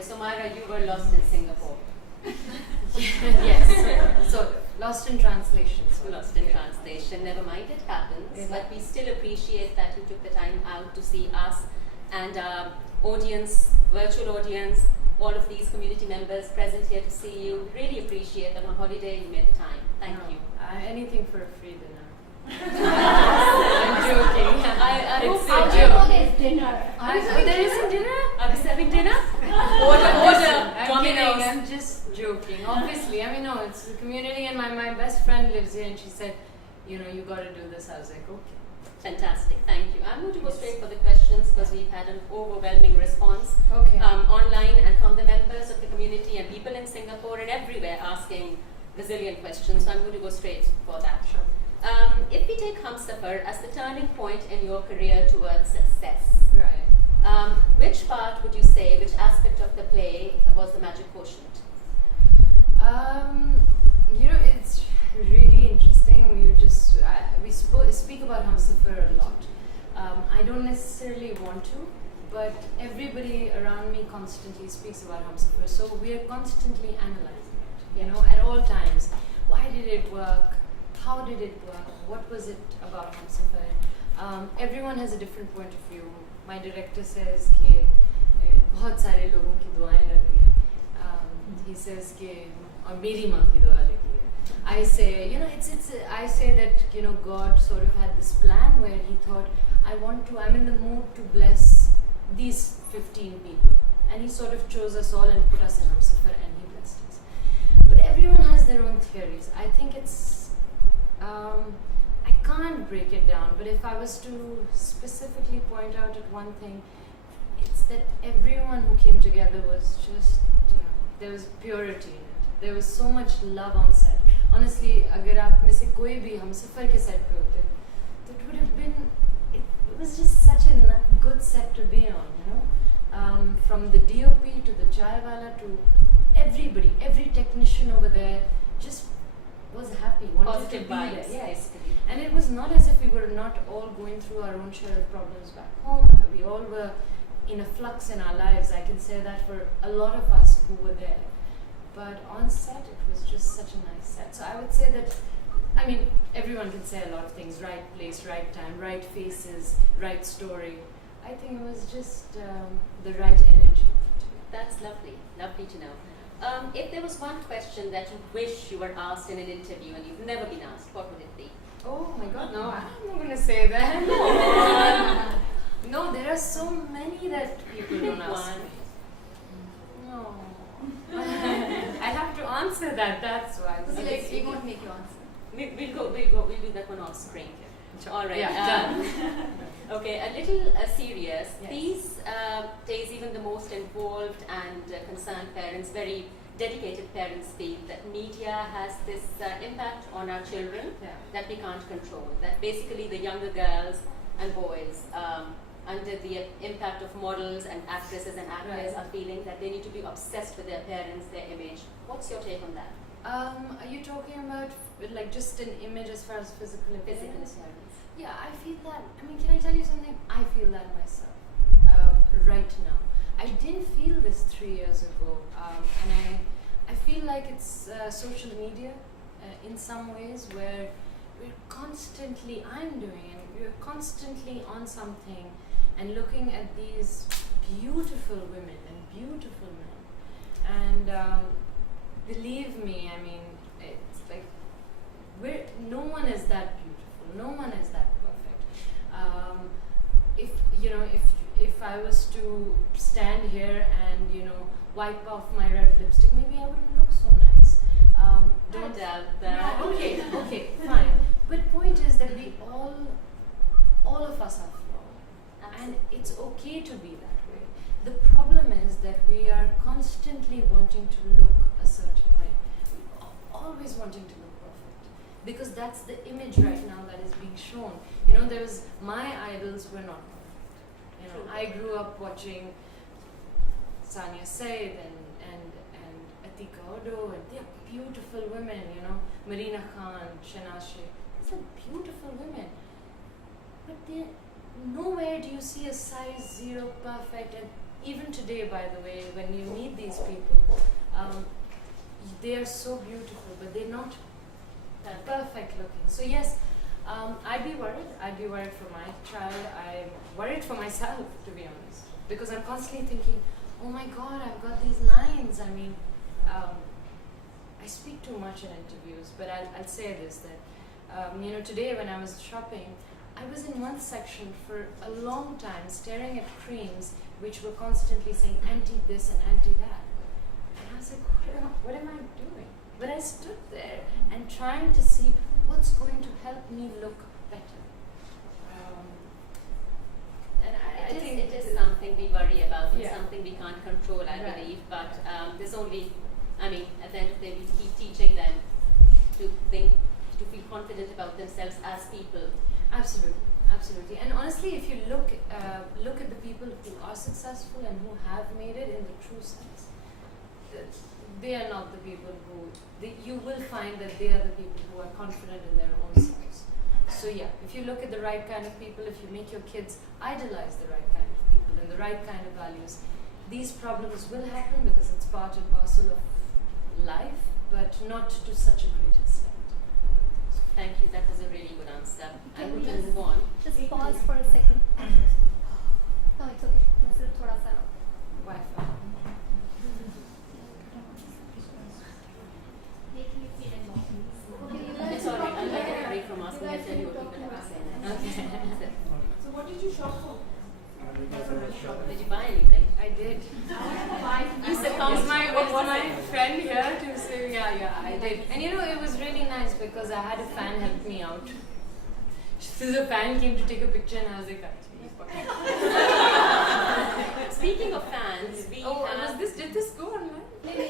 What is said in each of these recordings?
right, so Mahira, you were lost in Singapore. Yes, so lost in translation. Lost in translation. Never mind, it happens. Yeah. But we still appreciate that you took the time out to see us and our audience, virtual audience, all of these community members present here to see you. Really appreciate that on holiday you made the time. Thank you. Anything for a free dinner. I'm joking. I hope It's a a joke. There's dinner. There isn't dinner? Are we serving dinner? I'm Domino's. kidding, I'm just joking. Obviously, I mean, no, it's the community, and my best friend lives here, and she said, you gotta do this. I was like, okay. Fantastic, thank you. I'm going to go straight for the questions because we've had an overwhelming response Okay. online and from the members of the community and people in Singapore and everywhere asking resilient questions. So I'm going to go straight for that. Sure. If we take Humsafar as the turning point in your career towards success, Right. which part would you say, which aspect of the play was the magic quotient? It's really interesting. We speak about Humsafar a lot. I don't necessarily want to, but everybody around me constantly speaks about Humsafar. So we are constantly analyzing it, at all times. Why did it work? How did it work? What was it about Humsafar? Everyone has a different point of view. My director says कि बहुत सारे लोगों की दुआएं लगी हैं. He says कि और मेरी माँ की दुआ लगी है. I say, I say that God sort of had this plan where He thought, I'm in the mood to bless these 15 people, and He sort of chose us all and put us in Humsafar, and He blessed us. But everyone has their own theories. I think it's I can't break it down, but if I was to specifically point out at one thing, it's that everyone who came together was just, there was purity in it. There was so much love on set. Honestly, अगर आप में से कोई भी हमसफर के set पे होते, it would have been, it was just such a good set to be on, From the DOP to the chai wala to everybody, every technician over there just was happy, wanted Positive to be vibes, there. Yes. basically. And it was not as if we were not all going through our own share of problems back home. We all were in a flux in our lives. I can say that for a lot of us who were there. But on set, it was just such a nice set. So I would say that, everyone can say a lot of things. Right place, right time, right faces, right story. I think it was just the right energy. That's lovely. Lovely to know. If there was one question that you wish you were asked in an interview and you've never been asked, what would it be? Oh my God, no, I'm not going to say that. No, there are so many that people don't ask me. No. I have to answer that, that's why. We won't make you answer. We'll do that one off screen. All right. Yeah, done. Okay, a little serious. Yes. These days, even the most involved and concerned parents, very dedicated parents, feel that media has this impact on our children that we can't control. That basically the younger girls and boys, under the impact of models and actresses and actors, are feeling that they need to be obsessed with their parents, their image. What's your take on that? Are you talking about just an image as far as physical appearance? Yeah, I feel that. Can I tell you something? I feel that myself right now. I didn't feel this 3 years ago, and I feel like it's social media in some ways where I'm doing it. We're constantly on something and looking at these beautiful women and beautiful men, and believe me, it's like no one is that beautiful, no one is that perfect. If I was to stand here and wipe off my red lipstick, maybe I wouldn't look so nice. Don't doubt that. No, okay, fine. But point is that we all of us are flawed, and it's okay to be that way. The problem is that we are constantly wanting to look a certain way, always wanting to look perfect, because that's the image right now that is being shown. My idols were not perfect. I grew up watching Sania Said and Atika Odo, and they're beautiful women, Marina Khan, Shanashi. These are beautiful women. But nowhere do you see a size 0 perfect. And even today, by the way, when you meet these people, they are so beautiful, but they're not perfect looking. So yes, I'd be worried. I'd be worried for my child. I'm worried for myself, to be honest, because I'm constantly thinking, oh my God, I've got these lines. I mean, I speak too much in interviews, but I'll say this, that today when I was shopping, I was in one section for a long time staring at creams which were constantly saying anti this and anti that. And I was like, what am I doing? But I stood there and trying to see what's going to help me look better. And I think it is something we worry about. It's Yeah. something we can't control, I Right. believe. But there's only, at the end of the day, we keep teaching them to think, to feel confident about themselves as people. Absolutely, absolutely. And honestly, if you look at the people who are successful and who have made it in the true sense, they are not the people who. You will find that they are the people who are confident in their own selves. So yeah, if you look at the right kind of people, if you make your kids idolize the right kind of people and the right kind of values, these problems will happen because it's part and parcel of life, but not to such a great extent. Thank you. That was a really good answer. Can And we we can move on. Just pause for a second. No, it's okay. सिर्फ थोड़ा सा Wi-Fi. It's all right. I'll get a break from asking and tell you what people have to say. Okay. So what did you shop for? Did you buy anything? I did. It's my friend here to say, yeah, I did. And it was really nice because I had a fan help me out. So the fan came to take a picture and I was like, Speaking of fans, we have... did this go online? It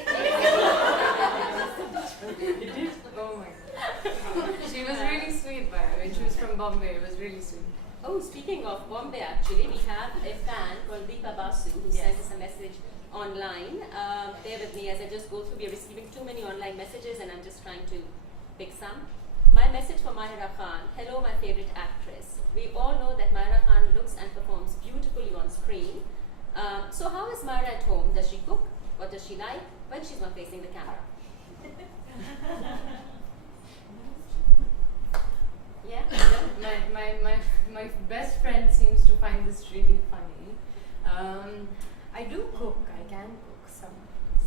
did? Oh my God. She was really sweet, by the way. She was from Bombay. It was really sweet. Oh, speaking of Bombay, actually, we have a fan called Deepa Basu who sent us a message online. Bear with me as I just go through. We are receiving too many online messages and I'm just trying to pick some. My message for Mahira Khan. Hello, my favorite actress. We all know that Mahira Khan looks and performs beautifully on screen. So how is Mahira at home? Does she cook? What does she like when she's not facing the camera? Yeah? My best friend seems to find this really funny. I do cook. I can cook sometimes.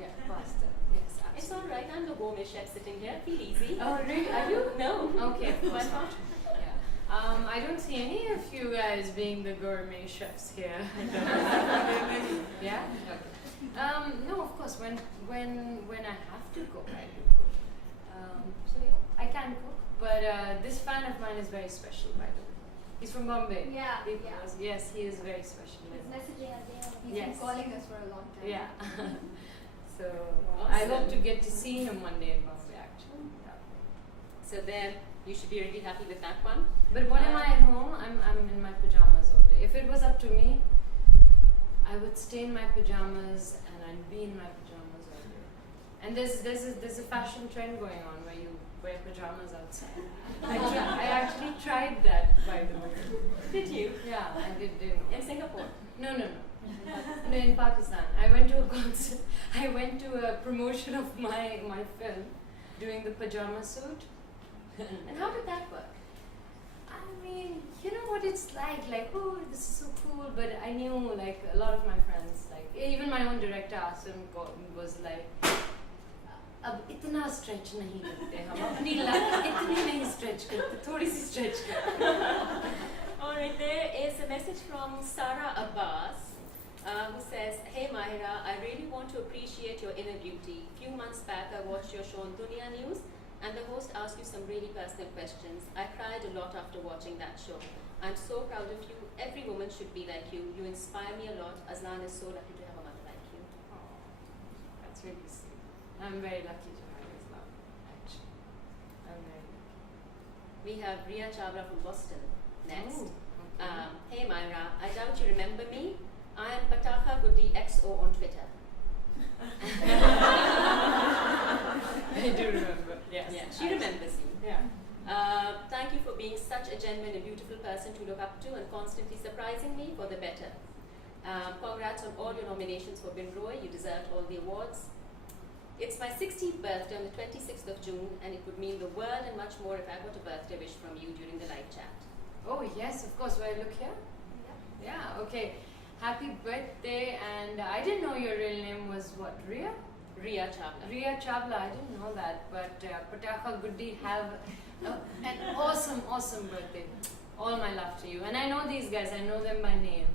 Yeah, pasta. Yes, absolutely. It's all right. I'm the gourmet chef sitting here. Feel easy. Oh, really? Are you? No. Okay. Why not? Yeah. I don't see any of you guys being the gourmet chefs here. Yeah. Okay. No, of course. When I have to cook, I do cook. So yeah, I can cook. But this fan of mine is very special, by the way. He's from Bombay. Yeah, He yeah. was- Yes, he is very special. He's messaging us. He's Yes. been calling us for a long time. Yeah. So I hope Awesome. to get to see him one day in Bombay, actually. Yeah. So there, you should be really happy with that one. But when am I at home? I'm in my pajamas all day. If it was up to me, I would stay in my pajamas and I'd be in my pajamas all day. And there's a fashion trend going on where you wear pajamas outside. I actually tried that, by the way. Did you? Yeah, I did. In Singapore? No. No, in Pakistan. I went to a concert. I went to a promotion of my film doing the pajama suit. And how did that work? I mean, you know what it's like, oh, this is so cool. But I knew, like, a lot of my friends, like, even my own director, Asim, was like, अब इतना stretch नहीं करते हम अपनी life इतनी नहीं stretch करते थोड़ी सी stretch करते. Alright, there is a message from Sarah Abbas who says, Hey Mahira, I really want to appreciate your inner beauty. Few months back I watched your show on Dunia News and the host asked you some really personal questions. I cried a lot after watching that show. I'm so proud of you. Every woman should be like you. You inspire me a lot. Aslan is so lucky to have a mother like you. Oh, that's really sweet. I'm very lucky to have his love, actually. I'm very lucky. We have Ria Chavra from Boston next. Oh, okay. Hey Myra, I doubt you remember me. I am Pataka Gudi XO on Twitter. I do remember. Yes. Yeah, she remembers you. Yeah. Thank you for being such a genuine and beautiful person to look up to and constantly surprising me for the better. Congrats on all your nominations for Bin Roy. You deserved all the awards. It's my 16th birthday on the 26th of June, and it would mean the world and much more if I got a birthday wish from you during the live chat. Oh yes, of course. Where look here? Yeah. Yeah. Okay. Happy birthday! And I didn't know your real name was what? Ria? Ria Chawla. Ria Chawla. I didn't know that. But Patakha Goody, have an awesome birthday. All my love to you. And I know these guys. I know them by name.